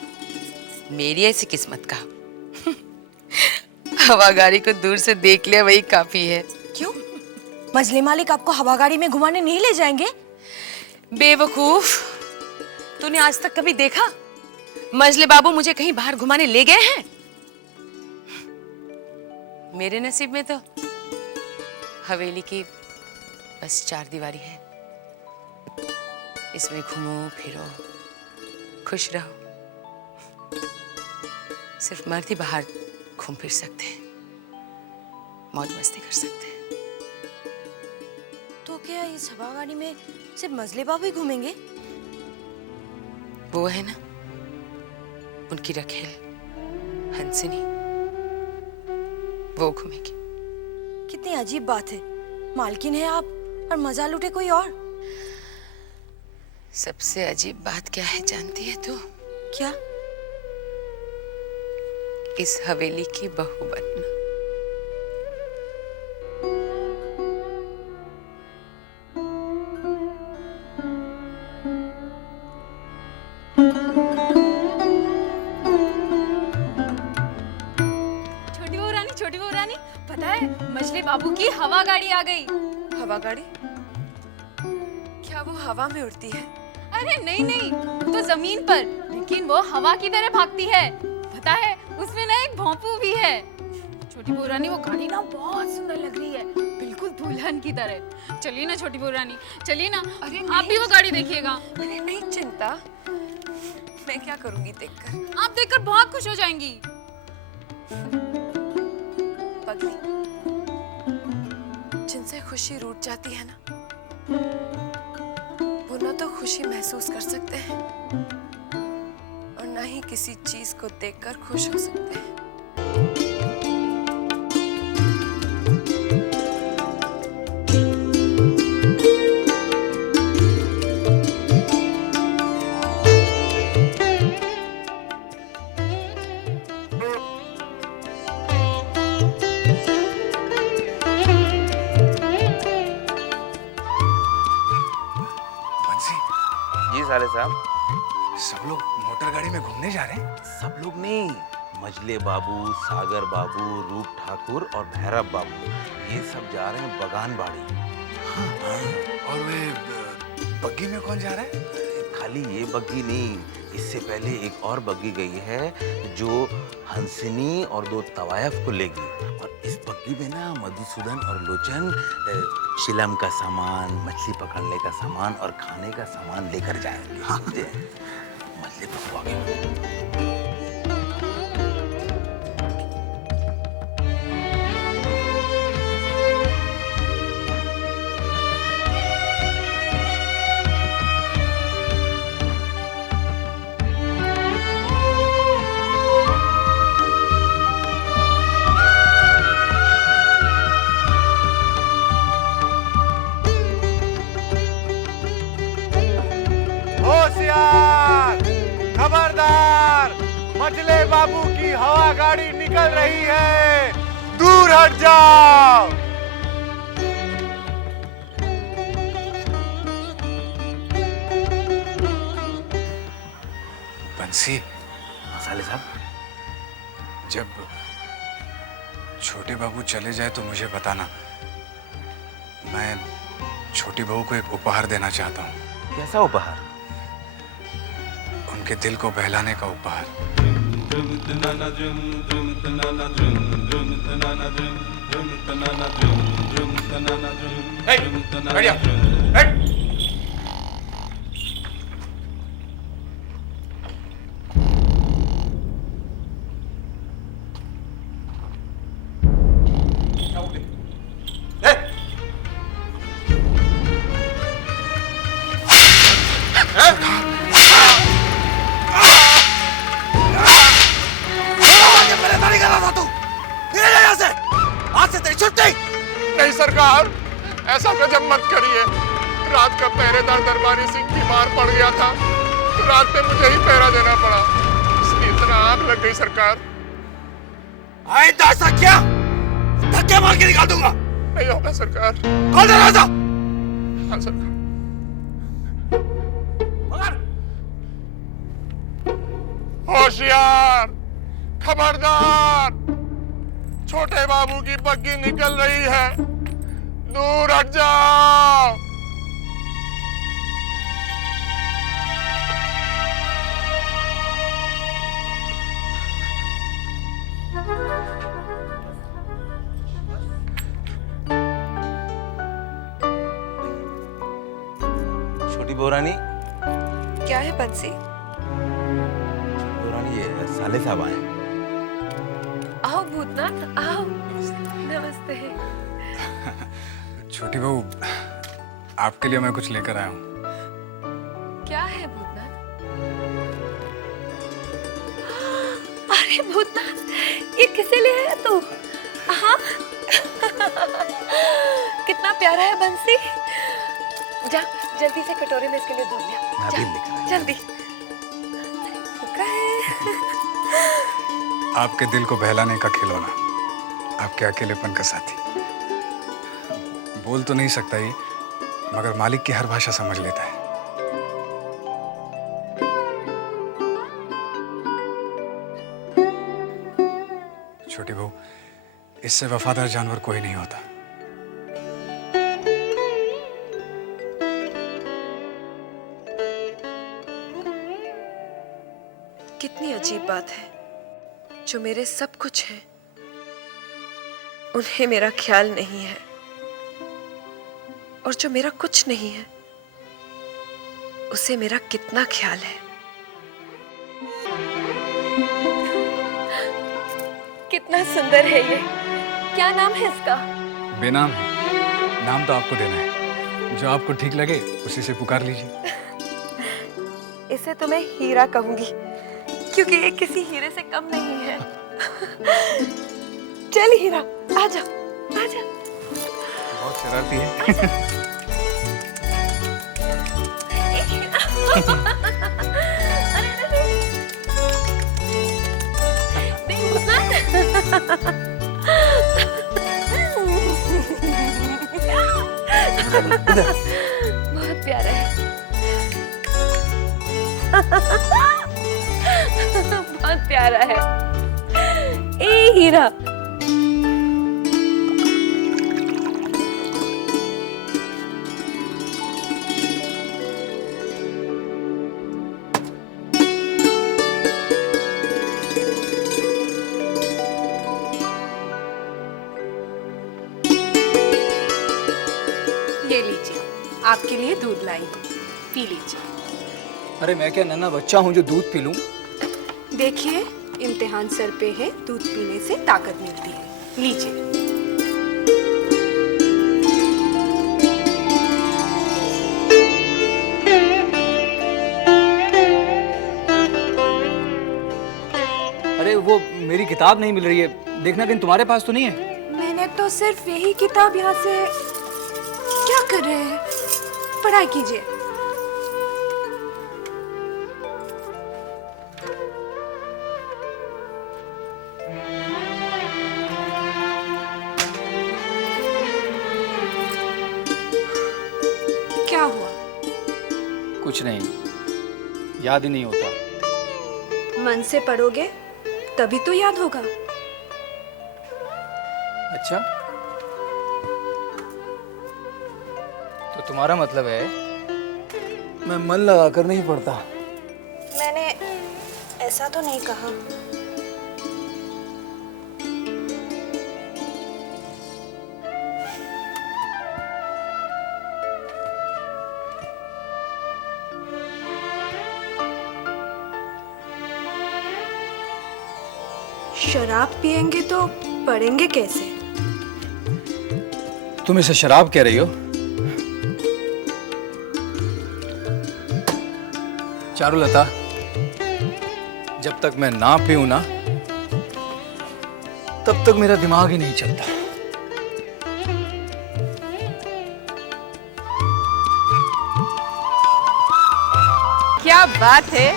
मेरी ऐसी किस्मत का। हवा गाड़ी को दूर से देख लिया वही काफी है। क्यों? मजली मालिक आपको हवा गाड़ी में घुमाने नहीं ले जाएंगे? बेवकूफ, तूने आज तक कभी देखा मजले बाबू मुझे कहीं बाहर घुमाने ले गए हैं? मेरे नसीब में तो हवेली की बस 4 दीवारी है। इसमें घूमो फिरो, खुश रहो। सिर्फ मर्द ही बाहर घूम फिर सकते हैं, मौज मस्ती कर सकते हैं। तो क्या इस हवा गाड़ी में सिर्फ मजले बाबू ही घूमेंगे? वो है ना उनकी रखेल हंसनी, वो घूमेगी। कितनी अजीब बात है, मालकिन है आप और मजा लूटे कोई और। सबसे अजीब बात क्या है जानती है तू? क्या? इस हवेली की बहू बनना। छोटी बहू रानी, पता है मजले बाबू की हवा गाड़ी आ गई। हवा गाड़ी? क्या वो हवा में उड़ती है? अरे नहीं नहीं, तो जमीन पर, लेकिन वो हवा की तरह भागती है। पता है उसमें ना एक भोंपू भी है। छोटी बहू रानी, वो गाड़ी ना बहुत सुंदर लग रही है, बिल्कुल दुल्हन की तरह। चलिए ना छोटी बहू रानी, चलिए ना। अरे आप भी वो गाड़ी देखिएगा। अरे नहीं चिंता, मैं क्या करूंगी देखकर? आप देखकर बहुत खुश हो जाएंगी। पगली, जिनसे खुशी रूठ जाती है ना, वो ना तो खुशी महसूस कर सकते हैं और ना ही किसी चीज को देखकर खुश हो सकते हैं। साले साहब, सब लोग मोटर गाड़ी में घूमने जा रहे हैं? सब लोग नहीं, मजले बाबू, सागर बाबू, रूप ठाकुर और भैरव बाबू, ये सब जा रहे हैं बगान बाड़ी। हाँ, और वे बग्गी में कौन जा रहा है? खाली ये बग्गी नहीं, इससे पहले एक और बग्गी गई है जो हंसनी और 2 तवायफ को लेगी। और इस बग्गी में ना मधुसूदन और लोचन शिलम का सामान, मछली पकड़ने का सामान और खाने का सामान लेकर जाएंगे। हाँ। मछली पकवाएंगे। होशियार, खबरदार, मजले बाबू की हवा गाड़ी निकल रही है, दूर हट जाओ। बंसी, साले साहब, जब छोटे बाबू चले जाए तो मुझे बताना। मैं छोटी बहू को एक उपहार देना चाहता हूँ। कैसा उपहार? उनके दिल को बहलाने का उपहार। बढ़िया। नहीं सरकार, ऐसा गजब मत करिए। रात का पहरेदार दरबारी सिंह बीमार पड़ गया था, तो रात में मुझे ही पहरा देना पड़ा, इसलिए इतना आग लग गई सरकार। आइंदा ऐसा क्या? धक्के मार के निकाल दूंगा। नहीं होगा सरकार। खोल दरवाजा। हाँ सरकार। होशियार, खबरदार, छोटे बाबू की बग्गी निकल रही है, दूर हट जाओ। छोटी बहुरानी, क्या है बंसी? बहुरानी ये साले साहब आए। आओ भूतनाथ, आओ। नमस्ते। छोटी बहू, आपके लिए मैं कुछ लेकर आया हूँ। क्या है भूतनाथ? अरे भूतनाथ, ये किसे ले आया तू? हाँ? कितना प्यारा है बंसी। जा जल्दी से कटोरे में इसके लिए दूध लिया। जा, जल्दी। आपके दिल को बहलाने का खिलौना, आपके अकेलेपन का साथी। बोल तो नहीं सकता ये, मगर मालिक की हर भाषा समझ लेता है। छोटी बहू, इससे वफादार जानवर कोई नहीं होता। कितनी अजीब बात है, जो मेरे सब कुछ है उन्हें मेरा ख्याल नहीं है, और जो मेरा कुछ नहीं है उसे मेरा कितना ख्याल है। कितना सुंदर है ये। क्या नाम है इसका? बेनाम है, नाम तो आपको देना है। जो आपको ठीक लगे उसी से पुकार लीजिए। इसे तो मैं हीरा कहूंगी, क्योंकि ये किसी हीरे से कम नहीं है। चल हीरा, आजा, आजा। बहुत शरारती है। बहुत प्यारा है। बहुत प्यारा है। ए हीरा, ये लीजिए, आपके लिए दूध लाई हूँ, पी लीजिए। अरे मैं क्या नन्हा बच्चा हूँ जो दूध पी लूं? देखिए, इम्तिहान सर पे है, दूध पीने से ताकत मिलती है। लीजिए। अरे वो मेरी किताब नहीं मिल रही है, देखना कहीं तुम्हारे पास तो नहीं है। मैंने तो सिर्फ यही किताब यहाँ से। क्या कर रहे हैं? पढ़ाई कीजिए। क्या हुआ? कुछ नहीं, याद ही नहीं होता। मन से पढ़ोगे तभी तो याद होगा। अच्छा, तो तुम्हारा मतलब है मैं मन लगाकर नहीं पढ़ता। मैंने ऐसा तो नहीं कहा। शराब पिएंगे तो पढ़ेंगे कैसे? तुम इसे शराब कह रही हो? चारुलता, जब तक मैं ना पीऊं ना तब तक मेरा दिमाग ही नहीं चलता। क्या बात है,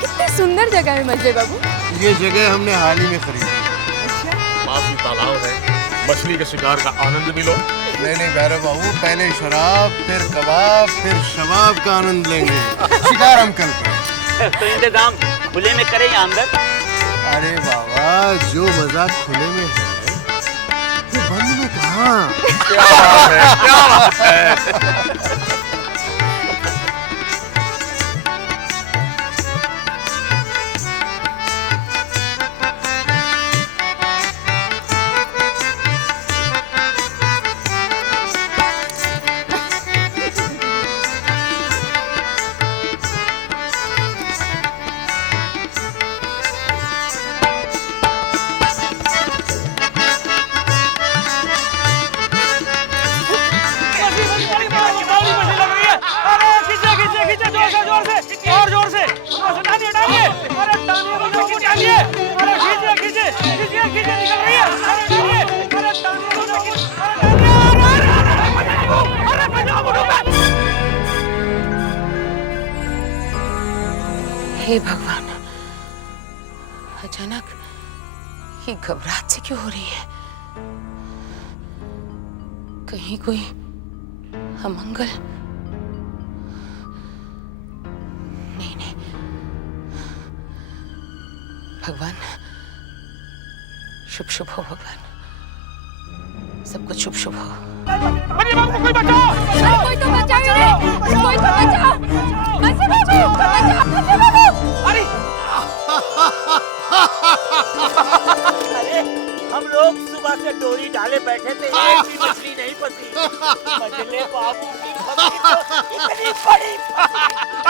कितनी सुंदर जगह है मजले बाबू। ये जगह हमने हाल ही में खरीदी। पास ही तालाब है, मछली के शिकार का आनंद भी लो। नहीं भैरव बाबू, पहले शराब फिर कबाब फिर शबाब का आनंद लेंगे। शिकार हम कल करें। तो इंतजाम खुले में करें या अंदर? अरे बाबा, जो मजा खुले में है वो बंद में कहाँ? क्या बात है, क्या बात है। हे भगवान, अचानक ये घबराहट से क्यों हो रही है? कहीं कोई अमंगल? नहीं, भगवान शुभ शुभ हो, भगवान सब कुछ शुभ शुभ हो। कोई बचाओ! कोई तो बचाओ! कोई तो बचाओ! मजले बाबू, बचाओ मजले बाबू! अरे हम लोग सुबह से डोरी डाले बैठे थे, एक भी मछली नहीं फंसी। मजले बाबू की फंसी तो इतनी बड़ी।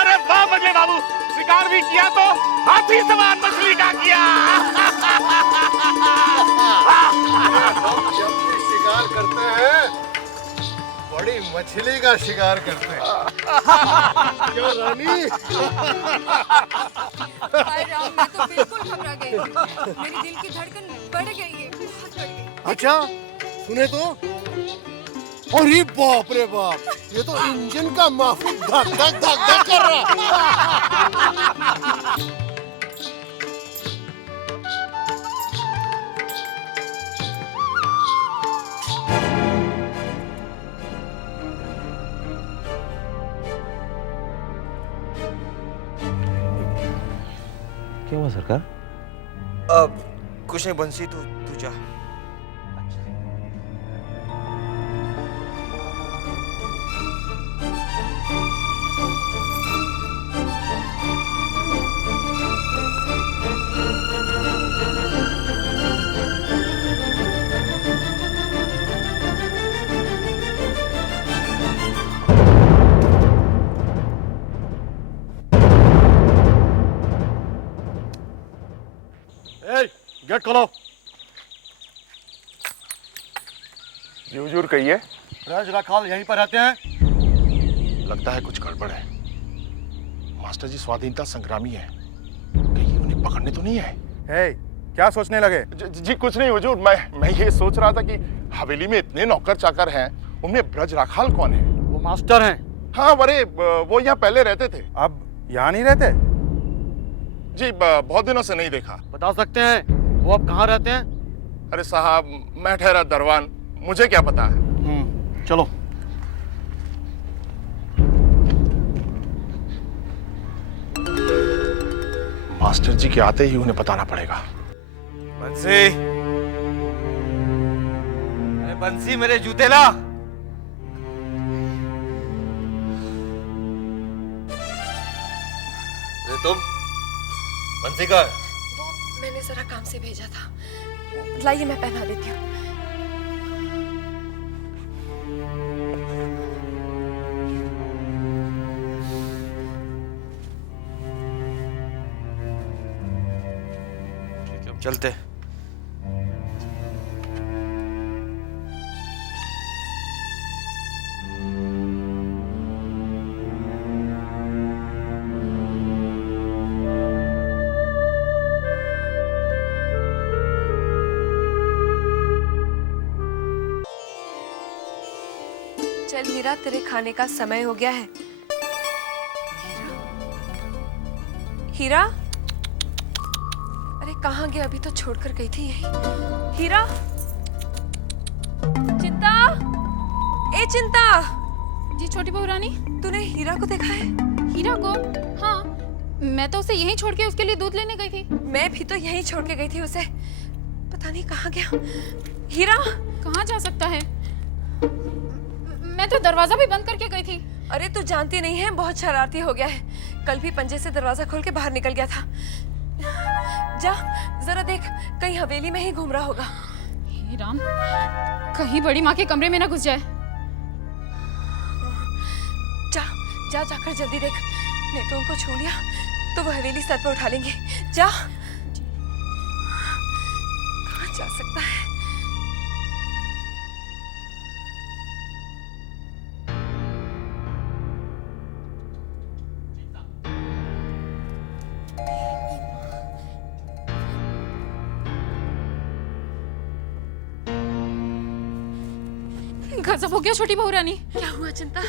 अरे वाह मजले बाबू, शिकार भी किया तो हाथी सवार मछली का किया। जब भी शिकार करते हैं बड़ी मछली का शिकार करते हैं। क्यों रानी? हाय राम, मैं तो बिल्कुल घबरा गई थी। मेरी दिल की धड़कन बढ़ गई है, बहुत बढ़ गई। अच्छा सुने तो, अरे बाप रे बाप, ये तो इंजन का माफी धक धक धक धक कर रहा। क्या हुआ सरकार? कुछ नहीं बंसी, तू जा। गेट खोलो। जूर कहिए। ब्रज राखाल यहीं पर रहते हैं? लगता है कुछ गड़बड़ है। मास्टर जी स्वाधीनता संग्रामी है, कहीं उन्हें पकड़ने तो नहीं है? क्या सोचने लगे? जी कुछ नहीं हुजूर, मैं ये सोच रहा था कि हवेली में इतने नौकर चाकर हैं, उनमें ब्रज राखाल कौन है? वो मास्टर हैं। हाँ, अरे वो यहाँ पहले रहते थे। अब यहाँ नहीं रहते? जी बहुत दिनों से नहीं देखा। बता सकते हैं वो अब कहाँ रहते हैं? अरे साहब, मैं ठहरा दरवान, मुझे क्या पता है। चलो। मास्टर जी के आते ही उन्हें बताना पड़ेगा। बंसी, अरे बंसी मेरे जूते ला। अरे तुम बंसी का वो मैंने जरा काम से भेजा था, लाइए मैं पहना देती हूँ। चलते। चल हीरा, तेरे खाने का समय हो गया है। हीरा, अरे कहाँ गया? अभी तो छोड़कर गई थी यही। हीरा, चिंता, ए चिंता। जी छोटी बहू रानी। तूने हीरा को देखा है? हीरा को? हाँ, मैं तो उसे यहीं छोड़ के उसके लिए दूध लेने गई थी। मैं भी तो यहीं छोड़ के गई थी उसे। पता नहीं कहाँ गया। हीरा कहाँ जा सकता है? मैं तो दरवाजा भी बंद करके गई थी। अरे तू जानती नहीं है, बहुत शरारती हो गया है। कल भी पंजे से दरवाजा खोल के बाहर निकल गया था। जा जरा देख, कहीं हवेली में ही घूम रहा होगा। हे राम, कहीं बड़ी माँ के कमरे में ना घुस जाए। जा जा जाकर जल्दी देख, नहीं तो उनको छू लिया तो वो हवेली सर पर उठा लेंगे। जा। कहाँ जा सकता है? गजब हो गया छोटी बहू रानी। क्या हुआ चिंता?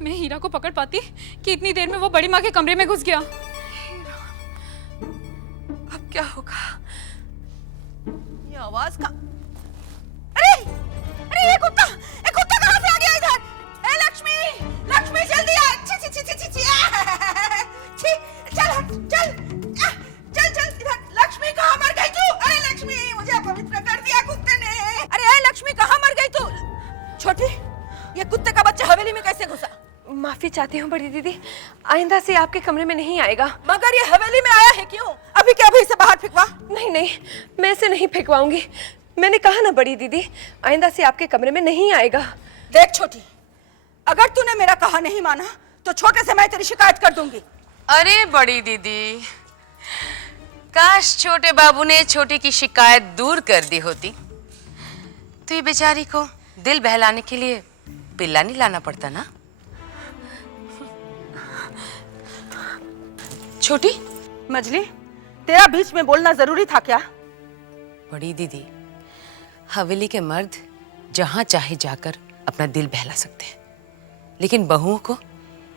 मैं हीरा को पकड़ पाती कि इतनी देर में वो बड़ी माँ के कमरे में घुस गया। अब क्या होगा? ये आवाज का, अरे अरे ये कुत्ता कहाँ से आ गया इधर? ए लक्ष्मी, लक्ष्मी जल्दी आ। छी छी छी छी छी छी चल चल चल चल इधर। लक्ष्मी कहाँ मर गई तू? अरे लक्ष्मी, मुझे अपवित्र कर दिया कुत्ते ने। अरे ए लक्ष्मी, कहाँ मर गई तू? छोटी, ये कुत्ते का बच्चा हवेली में कैसे घुसा? माफी चाहती हूँ बड़ी दीदी, आइंदा से आपके कमरे में नहीं आएगा। मगर ये हवेली में आया है क्यों? अभी क्या अभी इसे बाहर फेंकवा? नहीं नहीं, मैं इसे नहीं फेंकवाऊंगी। मैंने कहा ना बड़ी दीदी, आइंदा से आपके कमरे में नहीं आएगा। देख छोटी, अगर तूने मेरा कहा नहीं माना तो छोटे से मैं तेरी शिकायत कर दूंगी। अरे बड़ी दीदी, काश छोटे बाबू ने छोटी की शिकायत दूर कर दी होती तो ये बेचारी को दिल बहलाने के लिए पिल्ला नहीं लाना पड़ता ना। छोटी मजली, तेरा बीच में बोलना जरूरी था क्या? बड़ी दीदी, हवेली के मर्द जहां चाहे जाकर अपना दिल बहला सकते हैं, लेकिन बहुओं को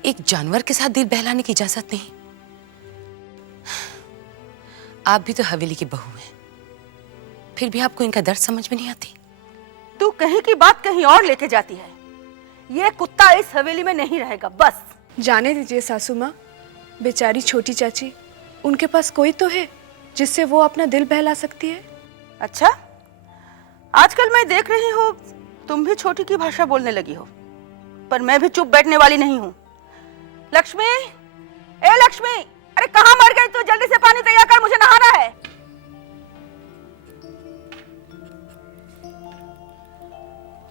एक जानवर के साथ दिल बहलाने की इजाजत नहीं। आप भी तो हवेली की बहू हैं, फिर भी आपको इनका दर्द समझ में नहीं आती। तू कहीं की बात कहीं और लेके जाती है। ये कुत्ता इस हवेली में नहीं रहेगा, बस। जाने दीजिए सासू माँ, बेचारी छोटी चाची, उनके पास कोई तो है जिससे वो अपना दिल बहला सकती है। अच्छा, आजकल मैं देख रही हूँ तुम भी छोटी की भाषा बोलने लगी हो, पर मैं भी चुप बैठने वाली नहीं हूँ। लक्ष्मी, ए लक्ष्मी, अरे कहाँ मर गई तू? जल्दी से पानी तैयार कर, मुझे नहाना है।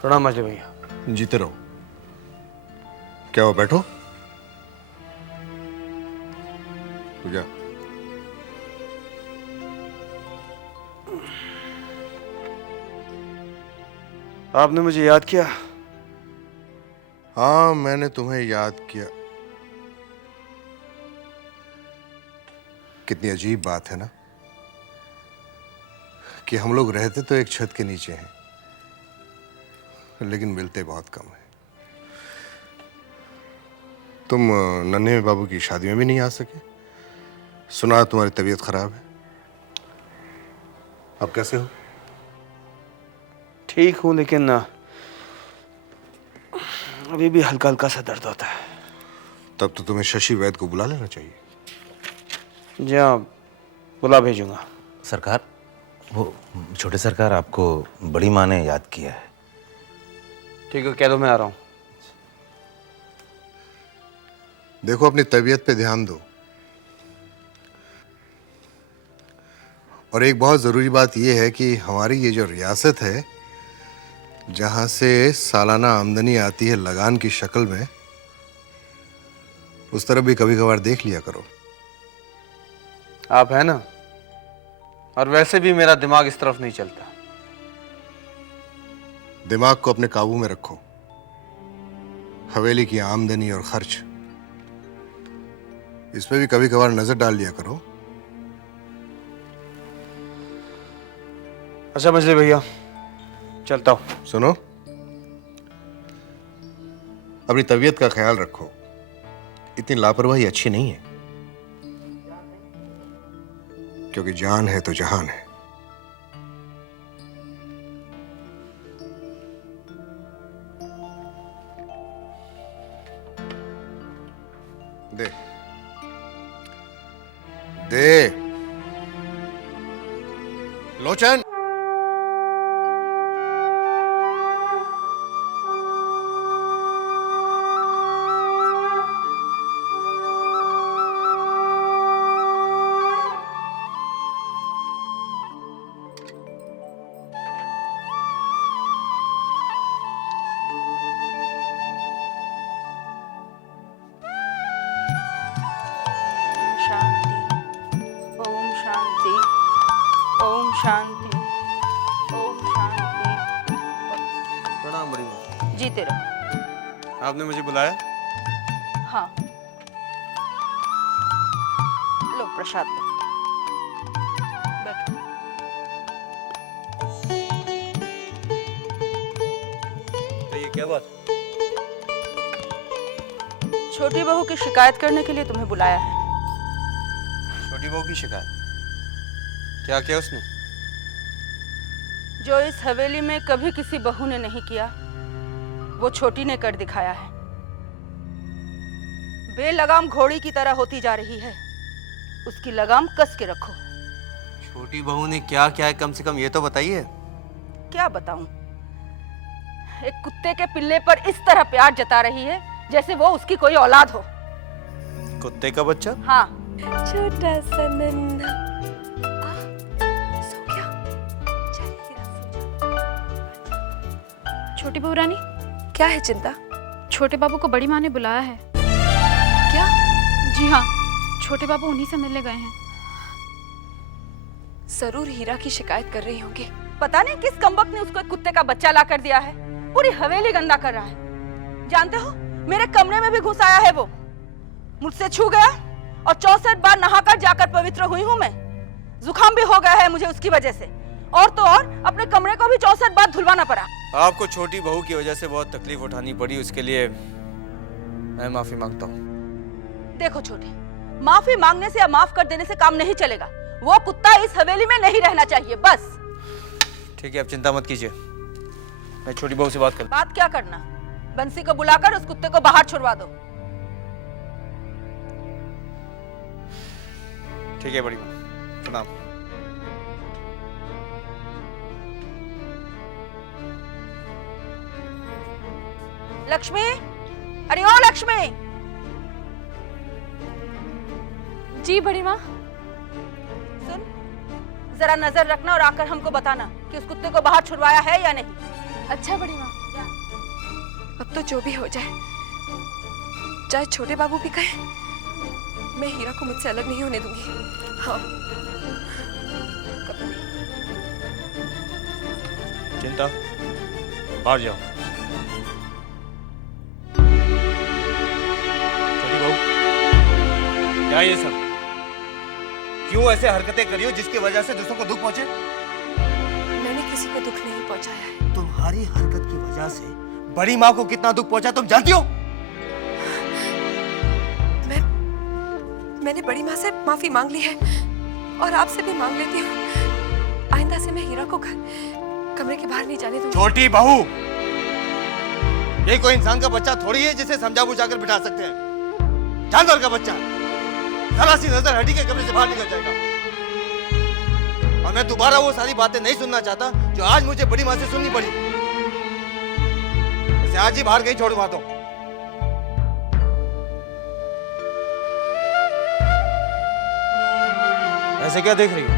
प्रणाम मजली भैया। जीते रहो। क्या हुआ, बैठो। तू जा। आपने मुझे याद किया? हाँ, मैंने तुम्हें याद किया। कितनी अजीब बात है ना कि हम लोग रहते तो एक छत के नीचे हैं, लेकिन मिलते बहुत कम है। तुम नन्हे बाबू की शादी में भी नहीं आ सके। सुना तुम्हारी तबीयत खराब है। अब कैसे हो? ठीक हूँ, लेकिन अभी भी हल्का हल्का सा दर्द होता है। तब तो तुम्हें शशि वैद्य को बुला लेना चाहिए। जी हाँ, बुला भेजूंगा। सरकार, वो छोटे सरकार आपको बड़ी माँ ने याद किया है। ठीक है, कह दो मैं आ रहा हूँ। देखो, अपनी तबीयत पे ध्यान दो। और एक बहुत ज़रूरी बात यह है कि हमारी ये जो रियासत है, जहाँ से सालाना आमदनी आती है लगान की शक्ल में, उस तरफ भी कभी कभार देख लिया करो। आप है ना, और वैसे भी मेरा दिमाग इस तरफ नहीं चलता। दिमाग को अपने काबू में रखो। हवेली की आमदनी और खर्च, इसमें भी कभी कभार नजर डाल लिया करो। अच्छा मछली भैया, चलता हूं। सुनो, अपनी तबीयत का ख्याल रखो। इतनी लापरवाही अच्छी नहीं है, क्योंकि जान है तो जहान है। दे दे लोचन। ओम शांति, ओम शांति, ओम शांति। प्रणाम बड़ी माँ। जीते रहो। आपने मुझे बुलाया? हाँ, लो प्रसाद लो, बैठो। तो ये क्या बात? छोटी बहू की शिकायत करने के लिए तुम्हें बुलाया है। छोटी बहू की शिकायत? क्या किया उसने? जो इस हवेली में कभी किसी बहू ने नहीं किया, वो छोटी ने कर दिखाया है। बेलगाम घोड़ी की तरह होती जा रही है, उसकी लगाम कस के रखो। छोटी बहू ने क्या किया है, कम से कम ये तो बताइए। क्या बताऊं? एक कुत्ते के पिल्ले पर इस तरह प्यार जता रही है जैसे वो उसकी कोई औलाद हो। कुत्ते का बच्चा? हाँ। छोटा सा नन्हा। सो गया? चल हीरा, सो जा। छोटी बहू रानी, क्या है चिंता? छोटे बाबू को बड़ी माँ ने बुलाया है। क्या? जी हाँ, छोटे बाबू उन्हीं से मिलने गए हैं। जरूर हीरा की शिकायत कर रही होंगे। पता नहीं किस कमबख्त ने उसको एक कुत्ते का बच्चा ला कर दिया है। पूरी हवेली गंदा कर रहा है। जानते हो, मेरे कमरे में भी घुस आया है वो। मुझसे छू गया और 64 बार नहाकर जाकर पवित्र हुई हूँ मैं। जुकाम भी हो गया है मुझे उसकी वजह से। और तो और अपने कमरे को भी 64 बार धुलवाना पड़ा। आपको छोटी बहू की वजह से बहुत तकलीफ उठानी पड़ी, उसके लिए मैं माफी मांगता हूँ। देखो छोटी, माफी मांगने से या माफ कर देने से काम नहीं चलेगा। वो कुत्ता इस हवेली में नहीं रहना चाहिए, बस। ठीक है, आप चिंता मत कीजिए, मैं छोटी बहू से बात कर। बात क्या करना, बंसी को बुलाकर उस कुत्ते को बाहर छुड़वा दो। ठीक है बड़ी माँ, प्रणाम। लक्ष्मी, अरे ओ लक्ष्मी। जी बड़ी माँ। सुन, जरा नजर रखना और आकर हमको बताना कि उस कुत्ते को बाहर छुड़वाया है या नहीं। अच्छा बड़ी माँ। अब तो जो भी हो जाए, चाहे छोटे बाबू भी कहे, मैं हीरा को मुझसे अलग नहीं होने दूंगी। हाँ, कभी नहीं। चिंता, बाहर जाओ। छोटी बहू, क्या ये सब? क्यों ऐसे हरकतें करी हो जिसकी वजह से दूसरों को दुख पहुंचे? मैंने किसी को दुख नहीं पहुंचाया है। तुम्हारी हरकत की वजह से बड़ी माँ को कितना दुख पहुंचा तुम जानती हो? मैंने बड़ी माँ से माफी मांग ली है और आपसे भी मांग लेती हूँ। आइंदा से मैं हीरा को कमरे के बाहर नहीं जाने दूंगी। छोटी बहू, ये कोई इंसान का बच्चा थोड़ी है जिसे समझा बुझा कर बिठा सकते हैं। जानवर का बच्चा, जरा सी नजर हटी के कमरे से बाहर निकल जाएगा। और मैं दोबारा वो सारी बातें नहीं सुनना चाहता जो आज मुझे बड़ी माँ से सुननी पड़ी। इसे आज ही बाहर कहीं छोड़वा दो। ऐसे क्या देख रही हो?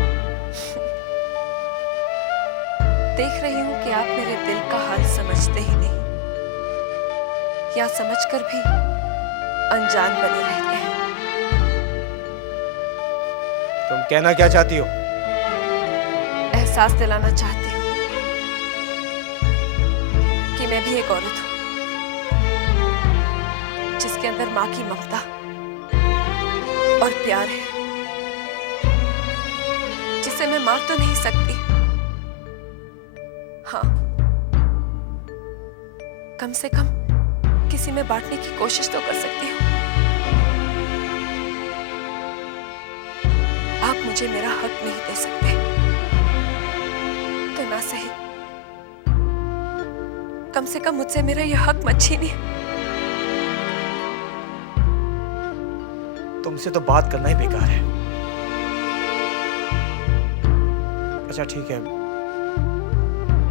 देख रही हूँ कि आप मेरे दिल का हाल समझते ही नहीं, या समझकर भी अनजान बने रहते हैं। तुम कहना क्या चाहती हो? एहसास दिलाना चाहती हूँ कि मैं भी एक औरत हूँ जिसके अंदर माँ की ममता और प्यार है, जिसे मैं मार तो नहीं सकती, हाँ कम से कम किसी में बांटने की कोशिश तो कर सकती हूँ। आप मुझे मेरा हक नहीं दे सकते तो ना सही, कम से कम मुझसे मेरा यह हक मत छीनिए। तुमसे तो बात करना ही बेकार है। अच्छा ठीक है,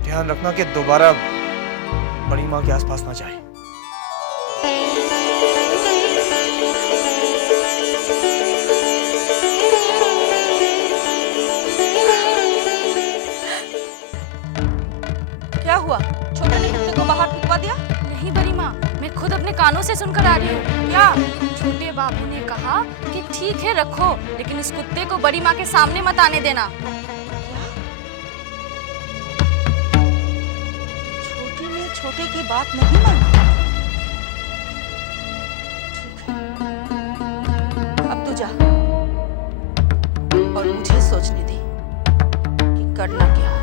ध्यान रखना कि दोबारा बड़ी माँ के आसपास ना जाए। क्या हुआ? छोटे ने कुत्ते को बाहर फेंकवा दिया? नहीं बड़ी माँ, मैं खुद अपने कानों से सुनकर आ रही हूँ। क्या? छोटे बाबू ने कहा कि ठीक है रखो, लेकिन इस कुत्ते को बड़ी माँ के सामने मत आने देना। छोटी ने छोटे की बात नहीं मानी। अब तू जा और मुझे सोचने दे कि करना क्या है।